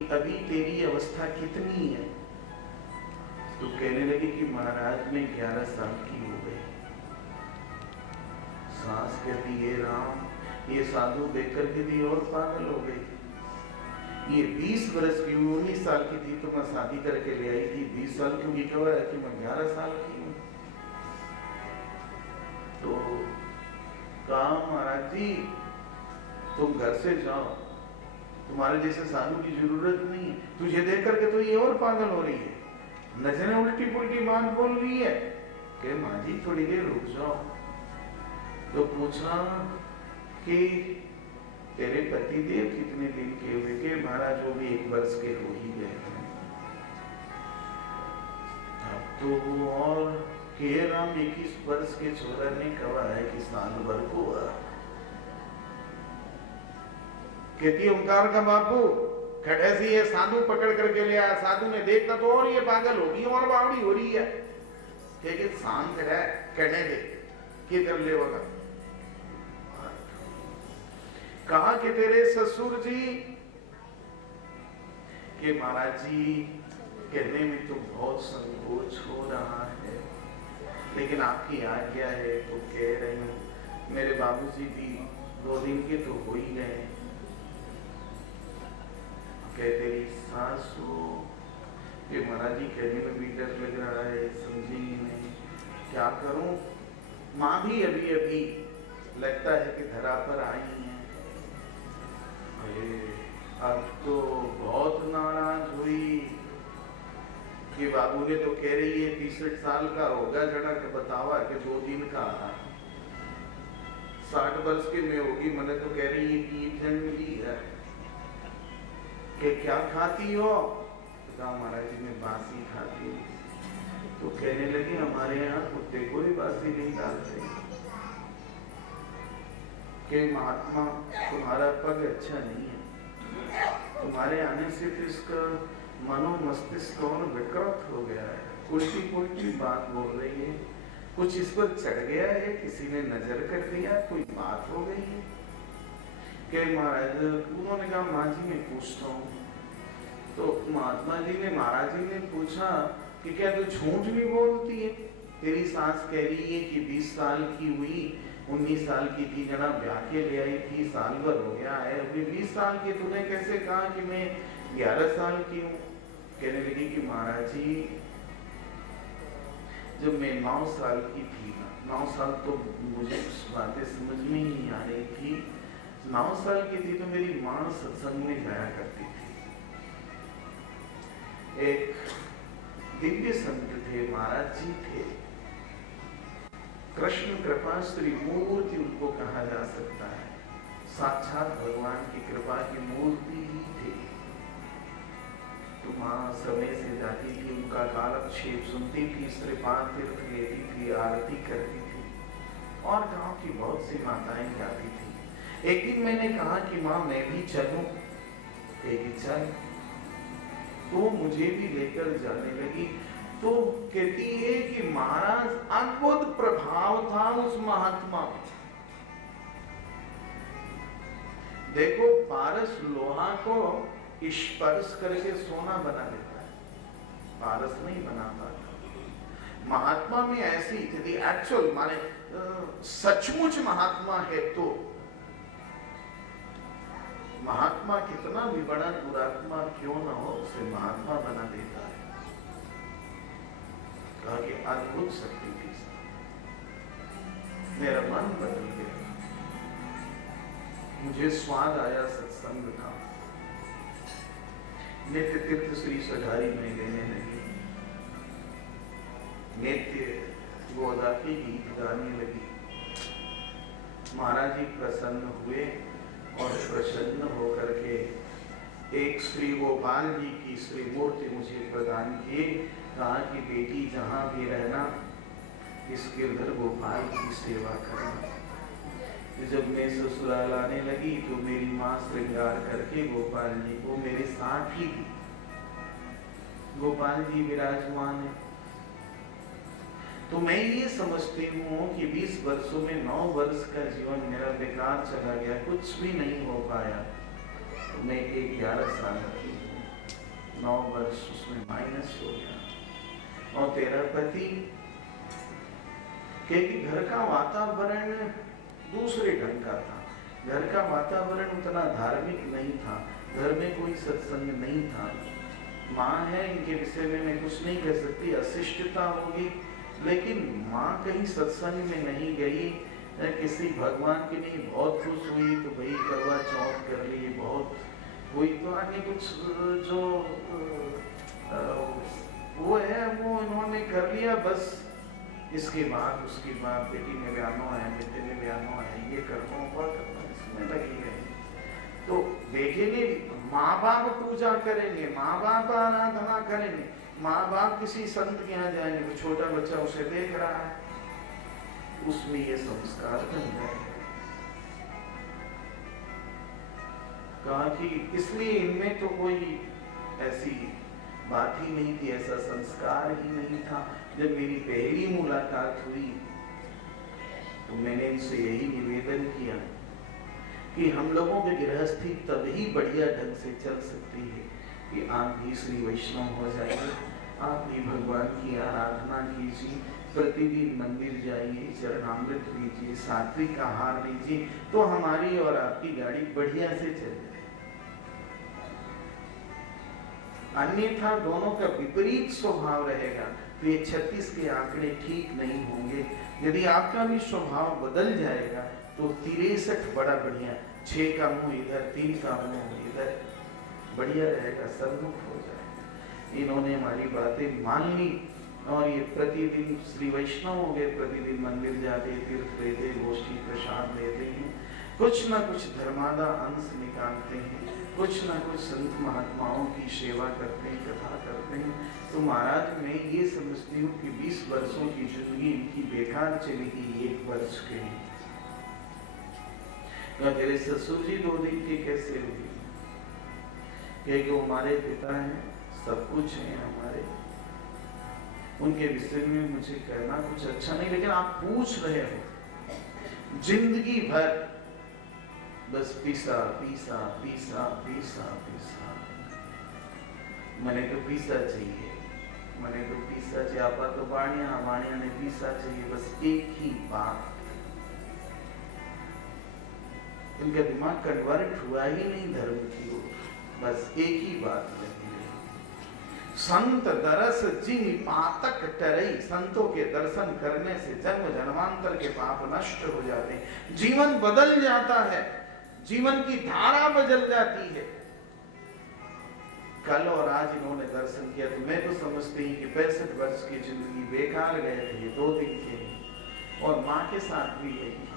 अभी तेरी अवस्था कितनी है? तो कहने लगी कि महाराज मैं 11 साल की हो गई। सास कहती है राम, ये साधु देख करके भी और पागल हो गई। ये 20 वर्ष की 19 साल की थी तो मैं शादी करके ले आई थी, 20 साल की भी कहा है कि मैं 11 साल की हूँ। तो कहा महाराज जी तुम घर से जाओ, तुम्हारे जैसे साधु की जरूरत नहीं है, तुझे देख करके तो ये और पागल हो रही है, नजरें उल्टी पुल्टी बात बोल रही है कि माँ जी थोड़ी देर रुक जाओ। तो पूछा कि तेरे पति देव कितने दिन के हुए? के महाराज वो भी 1 वर्ष के हो ही गए हैं। अब तो और के राम 21 वर्ष के छोरा ने कहा है कि साल भर को हुआ। कहती ओंकार का बापू खड़े से ये साधु पकड़ करके ले आया, साधु ने देखा तो और ये पागल होगी और बावड़ी हो रही है। कि शांत रह, कहने दे कि कर ले होगा। कहा कि तेरे ससुर जी के महाराज जी कहने में तो बहुत संकोच हो रहा है, लेकिन आपकी आज्ञा है तो कह रही हूं। मेरे बाबूजी भी 2 दिन के तो हो ही गए। तेरी सासू के महाराज जी कहने में भी डर लग रहा है, समझी नहीं क्या करूं। माँ भी अभी अभी लगता है कि धरा पर आई है। अब तो बहुत नाराज हुई कि बाबू ने तो कह रही है 63 साल का होगा, जड़ा के बतावा कि 2 दिन का 60 वर्ष के में होगी। मैंने तो कह रही है कि मिली है कि क्या खाती हो? तो महाराज जी मैं बासी खाती हूँ। तो कहने लगे हमारे यहाँ कुत्ते को भी बासी नहीं डालते कि महात्मा तुम्हारा पग अच्छा नहीं है, तुम्हारे आने से तो इसका मनो मस्तिष्क और विकृत हो गया है, उल्टी पुल्टी बात बोल रही है, कुछ इस पर चढ़ गया है, किसी ने नजर कर दिया, कोई बात हो गई है। कि महाराज उन्होंने कहा माँ जी मैं पूछता हूँ। तो महात्मा जी ने महाराज जी ने पूछा कि क्या तू झूठ भी बोलती है? तेरी सास कह रही है कि 20 साल की हुई, 19 साल की थी, जना ब्याह के ले आई थी, साल भर हो गया है, अभी 20 साल की तूने कैसे कहा कि मैं 11 साल की हूँ? कहने लगी कि महाराज जी जब मैं 9 साल की थी, 9 साल तो मुझे बातें समझ में ही नहीं आ रही थी, 9 साल की थी तो मेरी माँ सत्संग में जाया करती थी। एक दिव्य संत थे, महाराज जी थे, कृष्ण कृपा श्री मूर्ति उनको कहा जा सकता है, साक्षात भगवान की कृपा की मूर्ति ही थे। तो माँ समय से जाती थी, उनका कालक्षेप सुनती थी, श्रीपाद तीर्थ लेती थी, आरती करती थी, और गांव की बहुत सी माताएं जाती थी। एक दिन मैंने कहा कि माँ मैं भी चलूं? एक चल। तो मुझे भी लेकर जाने लगी। तो कहती है कि महाराज अद्भुत प्रभाव था उस महात्मा में। देखो पारस लोहा को स्पर्श करके सोना बना देता है, पारस नहीं बना पाता। महात्मा में ऐसी स्थिति एक्चुअल माने सचमुच महात्मा है तो महात्मा कितना भी बड़ा दुरात्मा क्यों ना हो उसे महात्मा बना देता है। कहा कि अद्भुत शक्ति थी, मेरा मन बदल गया, मुझे स्वाद आया सत्संग का। नित्य तीर्थ श्री सठारी में लेने लगी, नित्य गोदा की गीत गाने लगी। महाराज जी प्रसन्न हुए और प्रसन्न होकर के एक श्री गोपाल जी की श्री मूर्ति मुझे प्रदान की। कहा कि बेटी जहाँ भी रहना इस गिरधर गोपाल की सेवा करना। जब मैं ससुराल आने लगी तो मेरी माँ श्रृंगार करके गोपाल जी को मेरे साथ ही थी। गोपाल जी विराजमान है। तो मैं ये समझती हूँ कि 20 वर्षों में 9 वर्ष का जीवन मेरा बेकार चला गया, कुछ भी नहीं हो पाया। तो मैं 11 साल की हूँ। 9 वर्ष उसमें माइनस हो गया। और तेरा पति क्योंकि घर का वातावरण दूसरे ढंग का था, घर का वातावरण उतना धार्मिक नहीं था, घर में कोई सत्संग नहीं था। माँ है, इनके विषय में मैं कुछ नहीं कह सकती, अशिष्टता होगी, लेकिन माँ कहीं सत्संग में नहीं गई, किसी भगवान की नहीं, बहुत खुश हुई तो भाई करवा चौथ कर ली, बहुत हुई तो आगे कुछ जो वो है वो इन्होंने कर लिया बस। इसके बाद उसके बाद बेटी में ब्यानो है, बेटे में ब्यानो है, ये करना वो करना, इसमें लगी गई। तो बेटे ने माँ बाप पूजा करेंगे, माँ बाप आराधना करेंगे, माँ बाप किसी संत के यहाँ जाएंगे तो छोटा बच्चा उसे देख रहा है, उसमें ये संस्कार बन जाएगा। कहा कि इसलिए इनमें तो कोई ऐसी बात ही नहीं थी, ऐसा संस्कार ही नहीं था। जब मेरी पहली मुलाकात हुई तो मैंने इनसे यही निवेदन किया कि हम लोगों की गृहस्थी तभी बढ़िया ढंग से चल सकती है कि आप भी श्री वैष्णव हो जाइए, आप भी भगवान की आराधना कीजिए, प्रतिदिन मंदिर जाइए, चरणामृत लीजिए, सात्विक आहार लीजिए, तो हमारी और आपकी गाड़ी बढ़िया से चल जाए। अन्यथा दोनों का विपरीत स्वभाव रहेगा तो ये 36 के आंकड़े ठीक नहीं होंगे। यदि आपका भी स्वभाव बदल जाएगा तो 63 बड़ा बढ़िया, 6 का मुंह इधर, 3 का मुंह इधर, बढ़िया रहेगा, सन्मुख हो जाएगा। इन्होंने हमारी बातें मान ली और ये प्रतिदिन श्री वैष्णव हो गए, प्रतिदिन मंदिर जाते, तीर्थ लेते, गोष्ठी प्रसाद लेते हैं, कुछ ना कुछ धर्मादा अंश निकालते हैं, कुछ ना कुछ संत महात्माओं की सेवा करते हैं, कथा करते हैं। तो महाराज मैं ये समझती हूँ कि 20 वर्षों की जिंदगी इनकी बेकार चलेगी 1 वर्ष के। तो तेरे ससुर जी 2 दिन के कैसे हुए? क्योंकि वो हमारे पिता हैं, सब कुछ है हमारे, उनके विषय में मुझे कहना कुछ अच्छा नहीं, लेकिन आप पूछ रहे हो जिंदगी भर बस पीसा पीसा पीसा पीसा पीसा, मैंने तो पीसा चाहिए, मैंने तो पीसा चाहिए, आपा तो बाणिया, बाणिया ने पीसा चाहिए, बस एक ही बात। उनका दिमाग कन्वर्ट हुआ ही नहीं धर्म की ओर, बस एक ही बात लगी रही। संत दरस जिन पातक टरई, संतों के दर्शन करने से जन्म जन्मांतर के पाप नष्ट हो जाते हैं, जीवन बदल जाता है, जीवन की धारा बदल जाती है। कल और आज इन्होंने दर्शन किया तो मैं तो समझती हूँ कि 65 वर्ष की जिंदगी बेकार गए थे, 2 दिन के, और माँ के साथ भी यही,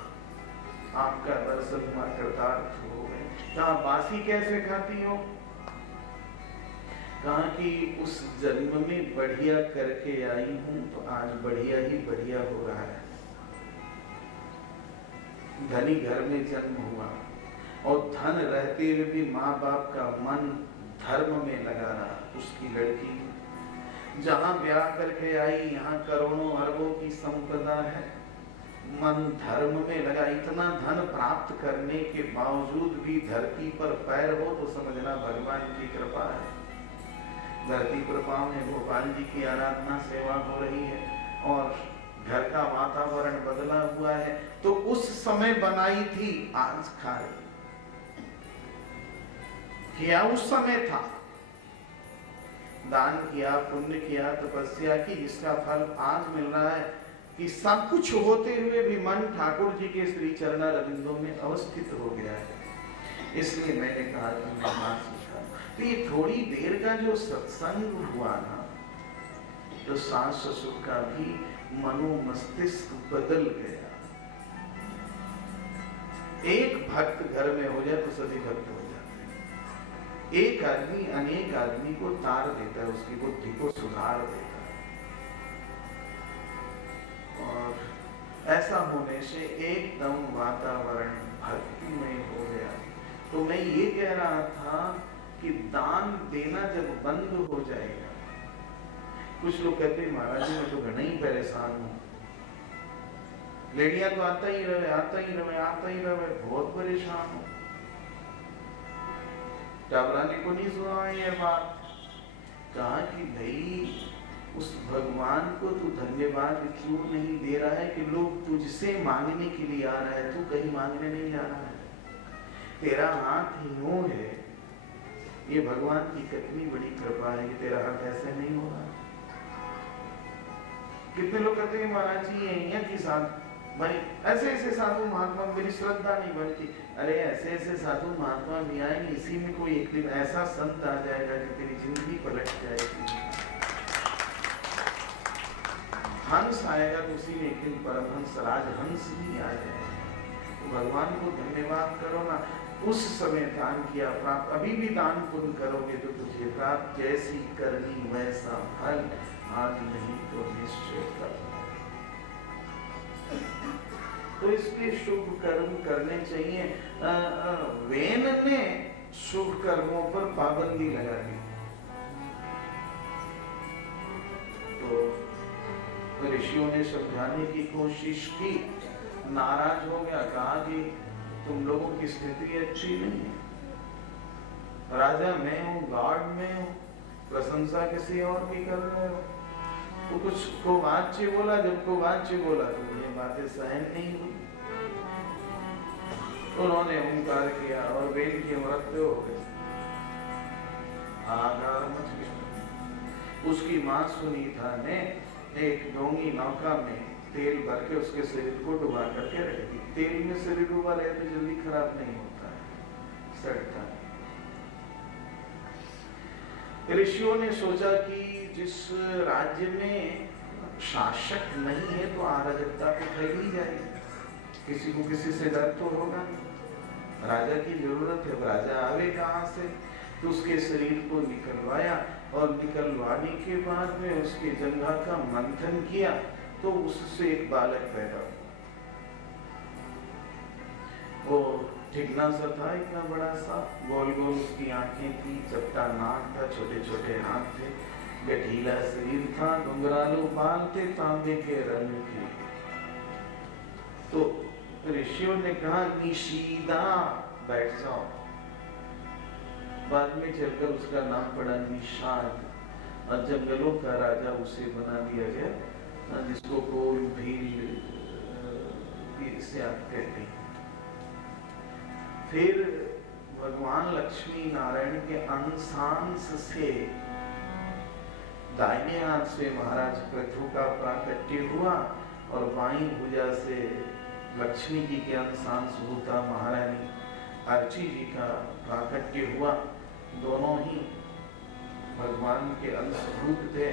आपका दर्शन हुआ, कृतार्थ हो गए। कहा बासी कैसे खाती हो? कहा कि उस जन्म में बढ़िया करके आई हूं तो आज बढ़िया ही बढ़िया हो रहा है। धनी घर में जन्म हुआ और धन रहते हुए भी माँ बाप का मन धर्म में लगा रहा। उसकी लड़की जहाँ ब्याह करके आई, यहाँ करोड़ों अरबों की संपदा है, मन धर्म में लगा। इतना धन प्राप्त करने के बावजूद भी धरती पर पैर हो तो समझना भगवान की कृपा है। धरती पर पाँव में गोपाल जी की आराधना सेवा हो रही है और घर का वातावरण बदला हुआ है। तो उस समय बनाई थी, आज खा रही, किया उस समय था, दान किया, पुण्य किया, तपस्या की, जिसका फल आज मिल रहा है कि सब कुछ होते हुए भी मन ठाकुर जी के श्री चरणा रविंदों में अवस्थित हो गया है। इसलिए मैंने कहा कि मैं मां सीखा। तो ये थोड़ी देर का जो सत्संग हुआ ना, तो सास ससुर का भी मनो मस्तिष्क बदल गया। एक भक्त घर में हो जाए तो सभी भक्त हो जाते हैं। एक आदमी अनेक आदमी को तार देता है, उसकी बुद्धि को सुधार देता है। और ऐसा होने से एकदम वातावरण भक्तिमय हो गया। तो मैं ये कह रहा था कि दान देना जब बंद हो जाएगा, कुछ लोग कहते हैं महाराज जी मैं तो घना ही परेशान हूँ, लेडिया तो आता ही रहे आता ही रहे आता ही रहे, बहुत परेशान हूँ। टाबरा ने को नहीं सुना ये बात, कहा कि भाई उस भगवान को तू धन्यवाद क्यों नहीं दे रहा है कि लोग तुझसे मांगने के लिए आ रहा है, तू कहीं मांगने नहीं जा रहा है, तेरा हाथ यूं है। ये भगवान की कितनी बड़ी कृपा है कि तेरा हाथ ऐसे नहीं हो रहा। कितने लोग कहते हैं महाराज जी यहाँ की साथ भाई ऐसे ऐसे साधु महात्मा, मेरी श्रद्धा नहीं बनती। अरे ऐसे ऐसे साधु महात्मा भी आएंगे, इसी में कोई एक दिन ऐसा संत आ जाएगा कि तेरी जिंदगी पलट जाएगी। हंस आएगा तो उसी में एक दिन परमहंस राजहंस भी आ जाएगा। तो भगवान को धन्यवाद करो ना, उस समय दान किया प्राप्त, अभी भी दान पुण्य करोगे तो तुझे प्राप्त। जैसी करनी वैसा फल, आज नहीं तो निश्चय कर। तो इसलिए शुभ कर्म करने चाहिए। वेन ने शुभ कर्मों पर पाबंदी लगा दी। तो ऋषियों ने समझाने की कोशिश की, नाराज हो गया, कहा कि तुम लोगों की स्थिति अच्छी नहीं है। राजा मैं हूँ, गार्ड में हूँ, प्रशंसा किसी और की कर रहे हो। तो कुछ को वाच्य बोला, जब को वाच्य बोला तो ये बातें सहन नहीं हुई। उन्होंने ओंकार किया और वेद की मृत्यु हो गई, आधार मच गया। उसकी मां सुनीता ने एक डोंगी नौका में तेल भर के उसके शरीर को डुबा करके रख दी। तेल में शरीर डूबा रहे तो जल्दी खराब नहीं होता है, सड़ता है। ऋषियों ने सोचा कि जिस राज्य में शासक नहीं है तो अराजकता तो फैल ही जाएगी, किसी को किसी से डर तो होगा। राजा की जरूरत है, राजा आवे कहां से? तो उसके शरीर को निकलवाया और निकलवाने के बाद में उसके जंघा का मंथन किया तो उससे एक बालक पैदा हुआ। वो ठिकना सा था, इतना बड़ा सा, गोल गोल उसकी आंखें थी, चपटा नाक था, छोटे छोटे हाथ थे, गठीला शरीर था, घुंघरालू बाल थे, तांबे के रंग के। तो ऋषियों ने कहा निशीदा, बैठ जाओ। बाद में चलकर उसका नाम पड़ा निषाद और जंगलों का राजा उसे बना दिया गया, जिसको कोल भील से आप कहते हैं। फिर भगवान लक्ष्मी नारायण के अंशांश से दाहिने हाथ से महाराज पृथु का प्राकट्य हुआ और बाईं भुजा से लक्ष्मी जी के अंशांश भूता महारानी अर्ची जी का प्राकट्य हुआ। दोनों ही भगवान के अंशभूत थे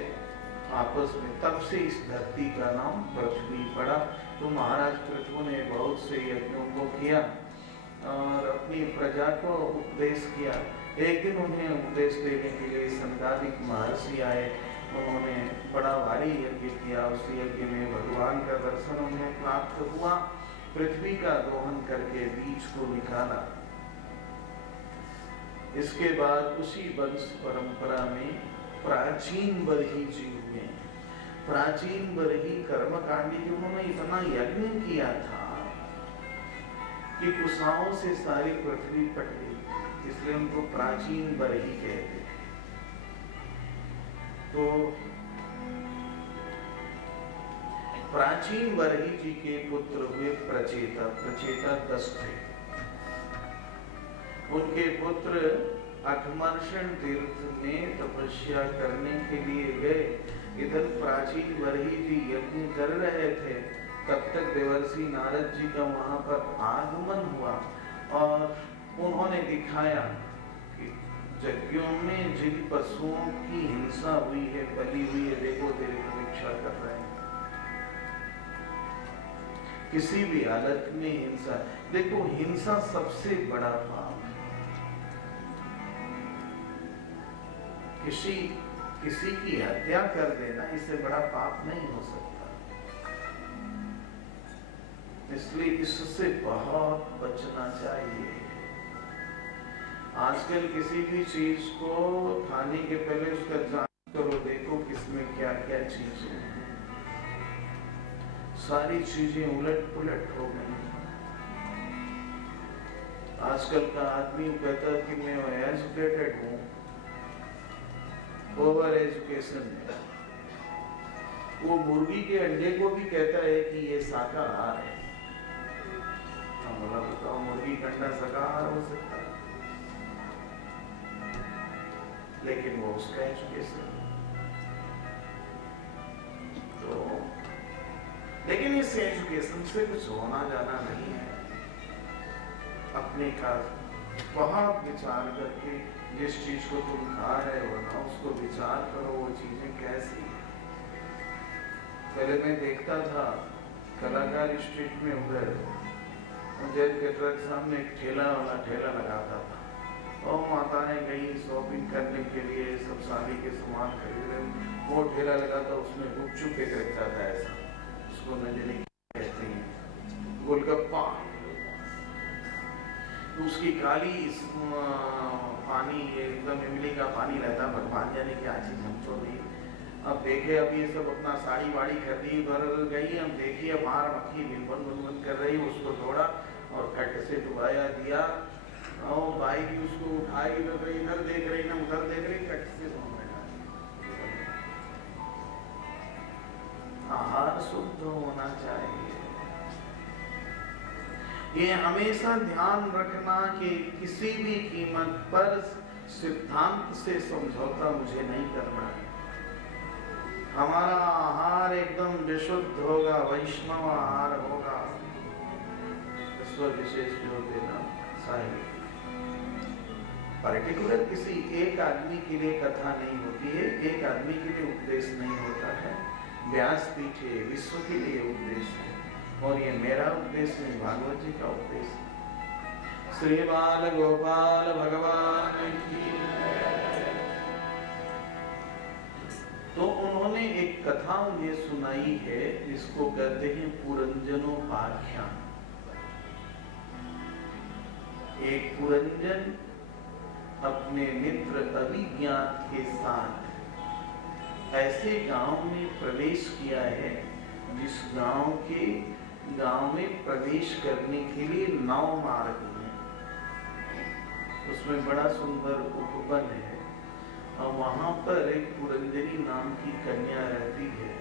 आपस में, तब से इस धरती का नाम पृथ्वी पड़ा। तो महाराज पृथु ने बहुत से यज्ञों को किया और अपनी प्रजा को उपदेश किया। एक दिन उन्हें उपदेश देने के लिए संदादिक महर्षि आए, उन्होंने बड़ा भारी यज्ञ किया। उस यज्ञ में भगवान का दर्शन उन्हें प्राप्त हुआ। पृथ्वी का दोहन करके बीज को निकाला। इसके बाद उसी वंश परंपरा में प्राचीन बरही जी हुए। प्राचीन बरही कर्मकांडी जी, उन्होंने इतना यज्ञ किया था कि कुशाओं से सारी पृथ्वी पट गई, इसलिए उनको प्राचीन बरही कहते। तो प्राचीन बरही जी के पुत्र हुए प्रचेता। प्रचेता 10 थे। उनके पुत्र अठमर्षण तीर्थ में तपस्या करने के लिए गए। इधर प्राचीन बरही जी यज्ञ कर रहे थे, तब तक देवर्षि नारद जी का वहां पर आगमन हुआ और उन्होंने दिखाया कि यज्ञों में जिन पशुओं की हिंसा हुई है, बलि हुई है, देखो तेरी परीक्षा कर रहे हैं। किसी भी हालत में हिंसा, देखो हिंसा सबसे बड़ा पाप है। किसी की हत्या कर देना इससे बड़ा पाप नहीं हो सकता, इसलिए इससे बहुत बचना चाहिए। आजकल किसी भी चीज को खाने के पहले उसका जांच करो, देखो किसमें क्या क्या चीजें हैं। सारी चीजें उलट पुलट हो गई। आजकल का आदमी कहता है कि मैं एजुकेटेड हूँ, ओवर एजुकेशन में वो मुर्गी के अंडे को भी कहता है कि ये शाकाहार है। हम बोला बताओ मुर्गी का अंडा शाकाहार हो सकता है? लेकिन वो उसका एजुकेशन। तो लेकिन इस एजुकेशन से कुछ होना जाना नहीं है। अपने का बहुत विचार करके जिस चीज को तुम खा रहे हो ना उसको विचार करो वो चीजें कैसी। पहले मैं देखता था कलाकार स्ट्रीट में उधर जैद के ट्रक सामने एक ठेला वाला ठेला लगाता था और माताएं गई शॉपिंग करने के लिए सब शादी के सामान खरीद रहे, वो ठेला लगाता उसमें गुपचुप एक रखता था ऐसा, उसको नजनी कहते हैं, गोलगप्पा, उसकी काली पानी एकदम इमली का पानी रहता, भगवान जाने क्या चीज हमको नहीं। अब देखे अब ये सब अपना साड़ी वाड़ी खरीदी उधर गई, हम देखिए बाहर मक्खी बिन कर रही, उसको तोड़ा और खट से डुबाया दिया और भाई भी उसको उठाई, इधर देख रही ना उधर देख रही, कट से आहार शुद्ध होना चाहिए। ये हमेशा ध्यान रखना कि किसी भी कीमत पर सिद्धांत से समझौता मुझे नहीं करना है। हमारा आहार एकदम विशुद्ध होगा, वैष्णव आहार होगा, इस पर विशेष जोर देना चाहिए। पर्टिकुलर किसी एक आदमी के लिए कथा नहीं होती है, एक आदमी के लिए उपदेश नहीं होता है, व्यासपीठ विश्व के लिए उपदेश है और ये मेरा उपदेश नहीं, भागवत जी का उपदेश। श्री बाल गोपाल भगवान की। तो उन्होंने एक कथा मुझे सुनाई है, इसको कहते हैं पुरंजनोपाख्यान। एक पुरंजन अपने मित्र अभिज्ञात के साथ ऐसे गांव में प्रवेश किया है जिस गांव में प्रवेश करने के लिए 9 मार्ग हैं। उसमें बड़ा सुंदर उपवन है और वहां पर एक पुरंजनी नाम की कन्या रहती है।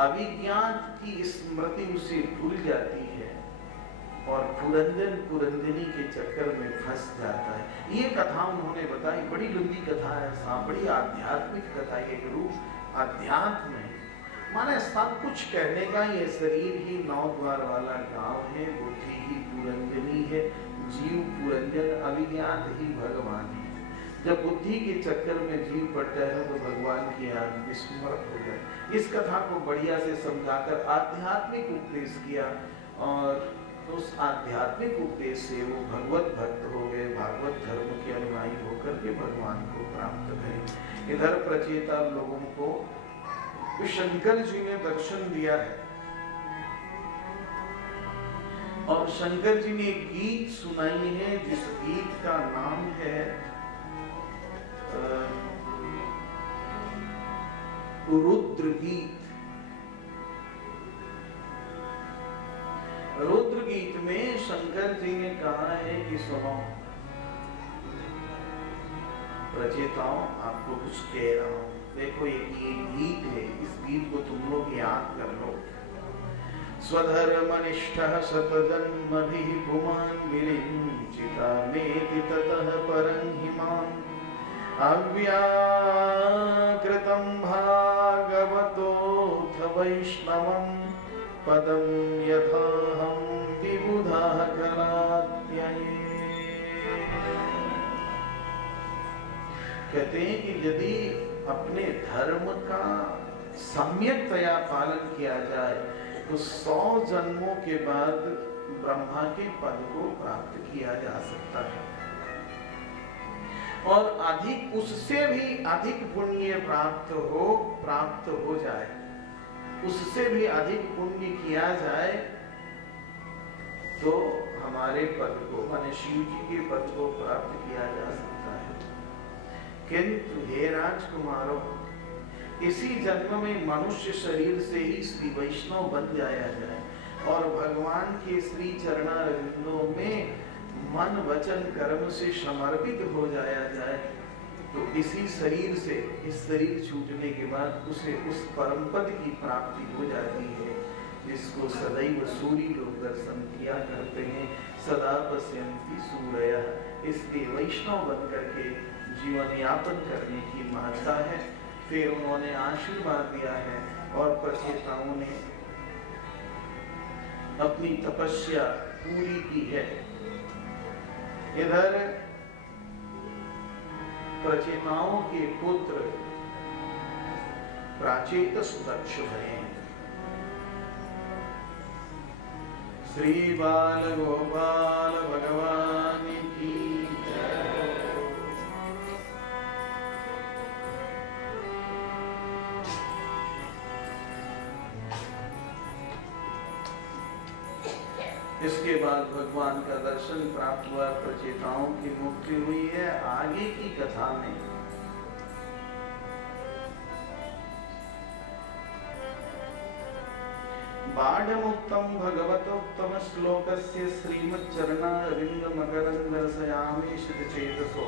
अभिज्ञात की स्मृति उसे भूल जाती है और पुरंजन पुरंजनी के चक्कर में फंस जाता है। ये कथा उन्होंने बताई, बड़ी लंबी कथा है, बड़ी आध्यात्मिक कथा। ये गुरु अध्यात्म है, माने सब कुछ कहने का। ये शरीर ही 9 द्वार वाला गांव है, बुद्धि ही पुरंजनी है, जीव पुरंजन, अभिज्ञात ही भगवान है। जब बुद्धि के चक्कर में जीव पड़ता है तो भगवान की याद विस्मृत हो जाए। इस कथा को बढ़िया से समझाकर आध्यात्मिक उपदेश किया और उस आध्यात्मिक उपदेश से वो भगवत भक्त हो गए, भागवत धर्म के अनुयायी होकर के भगवान को प्राप्त करें। इधर प्रचेता लोगों को शंकर जी ने दर्शन दिया है और शंकर जी ने एक गीत सुनाई है जिस गीत का नाम है रुद्र गीत। रुद्र गीत में शंकर जी ने कहा है कि सुनो प्रचेताओं, आपको कुछ कह रहा हूं, देखो ये गीत है, इस गीत को तुम लोग याद कर लो। स्वधर्मनिष्ठः शतजन्मभिः पुमान् विरिञ्चिता मेति ततः परं हिमान् अव्याकृतं भागवतोऽथ वैष्णवं पदं यथाहं विबुधः कलात्यये। कहते हैं कि यदि अपने धर्म का सम्यकतया पालन किया जाए तो 100 जन्मों के बाद ब्रह्मा के पद को प्राप्त किया जा सकता है और अधिक, उससे भी अधिक पुण्य प्राप्त हो जाए, उससे भी अधिक पुण्य किया जाए तो हमारे पद को, माने शिव जी के पद को प्राप्त किया जा सकता है। किंतु हे राजकुमारों, इसी जन्म में मनुष्य शरीर से ही श्री वैष्णव बन जाया जाए और भगवान के श्री चरणारविंदों में मन वचन कर्म से समर्पित हो जाया जाए तो इसी शरीर से, इस शरीर छूटने के बाद उसे उस परम पद की प्राप्ति हो जाती है जिसको सदैव सूर्य लोग दर्शन किया करते हैं, सदा पश्यन्ति सूरयः। इसलिए वैष्णव बन करके जीवन यापन करने की महत्ता है। फिर उन्होंने आशीर्वाद दिया है और प्रचेताओं ने अपनी तपस्या पूरी की है। इधर प्रचेताओं के पुत्र प्राचेतस दक्ष भये। श्री बाल गोपाल भगवान की जय। इसके बाद भगवान का दर्शन प्राप्त हुआ, प्रचेताओं की मुक्ति हुई है। आगे की कथा में बाढ़मुक्तम भगवतोत्तम श्लोकस्य श्रीमच्चरणारविंद मकरंद रसयामि चितचेतसो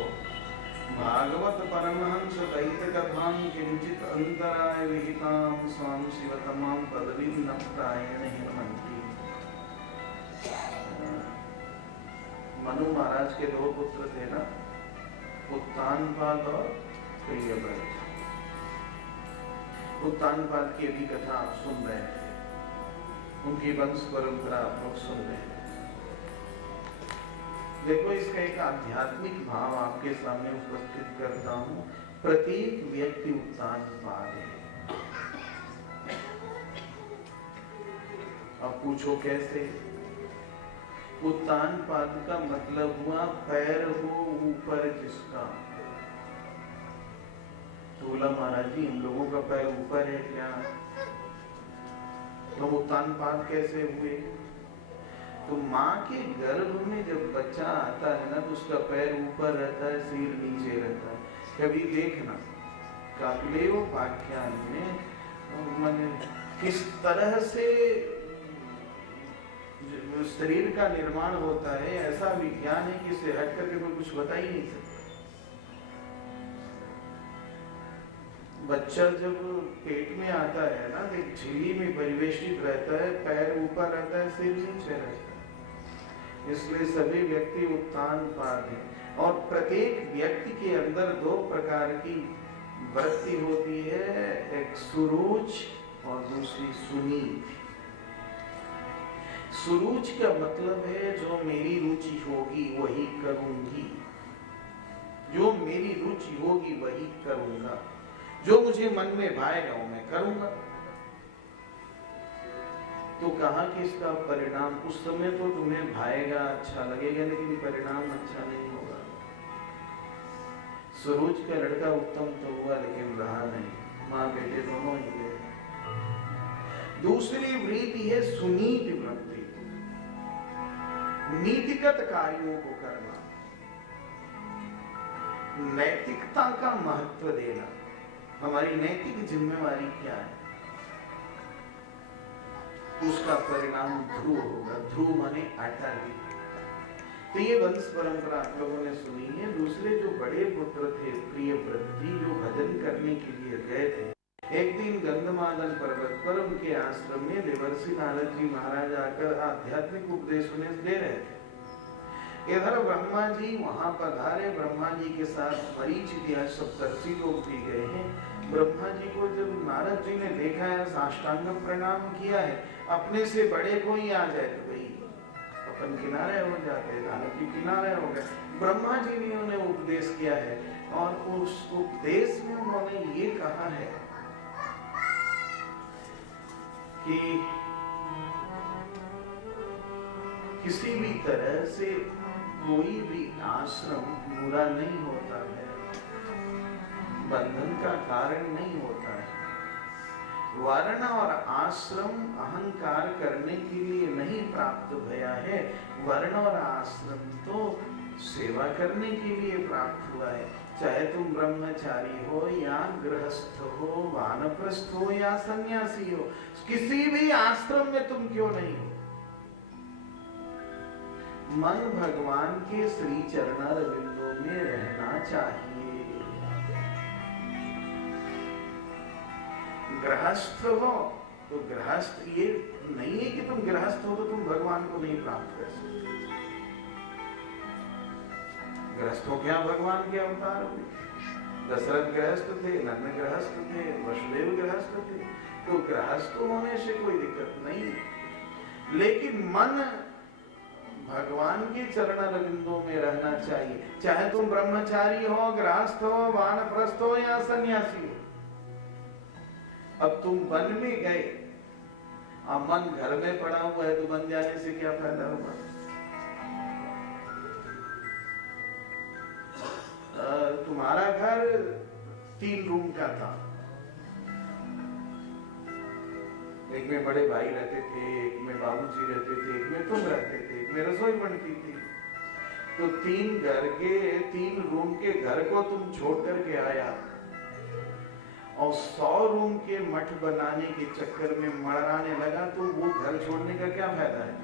भागवत परमहंस दैत कथां किंचित अंतराय विहितां स्वां शिवतमां पदवीं नप्तायेन हिमन्ति। मनु महाराज के दो पुत्र थे ना, उत्तानपाद और प्रियव्रत। उत्तानपाद की भी कथा आप सुन रहे थे, उनकी वंश परंपरा आप लोग सुन रहे हैं। देखो, इसका एक आध्यात्मिक भाव आपके सामने उपस्थित करता हूं। प्रत्येक व्यक्ति उत्तानपाद है। अब पूछो कैसे? उत्तानपाद का मतलब हुआ पैर हो ऊपर जिसका। तो बोला महाराज जी, इन लोगों का पैर ऊपर है क्या? तो उत्तानपाद कैसे हुए? तो माँ के गर्भ में जब बच्चा आता है ना, तो उसका पैर ऊपर रहता है, सिर नीचे रहता है। कभी देखना काकलेयोपाख्यान में माने किस तरह से शरीर का निर्माण होता है, ऐसा विज्ञान है कि इसे हट करके कोई कुछ बता ही नहीं सकता। बच्चा जब पेट में आता है ना, एक झिल्ली में परिवेशित रहता है, पैर ऊपर रहता है, सिर नीचे रहता है। इसलिए सभी व्यक्ति उत्तानपाद हैं। और प्रत्येक व्यक्ति के अंदर दो प्रकार की वृत्ति होती है, एक सुरुच और दूसरी सुनीत। सुरुच का मतलब है जो मेरी रुचि होगी वही करूंगी, जो मेरी रुचि होगी वही करूंगा, जो मुझे मन में भाएगा वो मैं करूंगा। तो कहा कि इसका परिणाम उस समय तो तुम्हें भाएगा, अच्छा लगेगा, लेकिन परिणाम अच्छा नहीं होगा। सरोज का लड़का उत्तम तो हुआ, लेकिन रहा नहीं, माँ बेटे दोनों ही गए। दूसरी वृत्ति है सुनीति वृत्ति, नीतिगत कार्यों को करना, नैतिकता का महत्व देना। हमारी नैतिक जिम्मेवारी क्या है, उसका परिणाम ध्रुव होगा। ध्रुव माने अटल। तो ये वंश परंपरा आप लोगों ने सुनी है। दूसरे जो बड़े पुत्र थे प्रियव्रत जी, जो भजन करने के लिए गए थे, एक दिन गंधमादन पर्वत पर उनके आश्रम में देवर्षि नारद जी महाराज आकर आध्यात्मिक उपदेश दे रहे थे। इधर ब्रह्मा जी वहां पधारे, ब्रह्मा जी के साथ मरीचि सप्तर्षि लोग भी गए हैं। ब्रह्मा जी को जब नारद जी ने देखा है, साष्टांग प्रणाम किया है, अपने से बड़े कोई आ जाए तो भाई अपन किनारे हो जाते, नारद जी किनारे हो गए। ब्रह्मा जी ने उन्हें उपदेश किया है और उस उपदेश में उन्होंने ये कहा है कि किसी भी तरह से कोई भी आश्रम बुरा नहीं होता है, बंधन का कारण नहीं होता है। वर्ण और आश्रम अहंकार करने के लिए नहीं प्राप्त भया है, वर्ण और आश्रम तो सेवा करने के लिए प्राप्त हुआ है। चाहे तुम ब्रह्मचारी हो या गृहस्थ हो, वानप्रस्थ हो या सन्यासी हो, किसी भी आश्रम में तुम क्यों नहीं हो, मन भगवान के श्री चरणारविंदों में रहना चाहिए। गृहस्थ हो तो गृहस्थ ये नहीं है कि तुम गृहस्थ हो तो तुम भगवान को नहीं प्राप्त कर सकते। गृहस्थों क्या भगवान के अवतार हुए। दशरथ गृहस्थ थे, नंद गृहस्थ थे, वसुदेव गृहस्थ थे, तो गृहस्थ होने से कोई दिक्कत नहीं है, लेकिन मन भगवान के चरण रविंदों में रहना चाहिए। चाहे तुम ब्रह्मचारी हो, गृहस्थ हो, वानप्रस्थ हो या सन्यासी हो। अब तुम वन में गए, अब मन घर में पड़ा हुआ है तो वन जाने से क्या फायदा होगा। तुम्हारा घर 3 रूम का था, एक में बड़े भाई रहते थे, एक में बाबूजी रहते थे, एक में तुम रहते थे, एक में रसोई बनती थी। तो 3 रूम के घर को तुम छोड़ करके आया और 100 रूम के मठ बनाने के चक्कर में मड़राने लगा, तो वो घर छोड़ने का क्या फायदा है।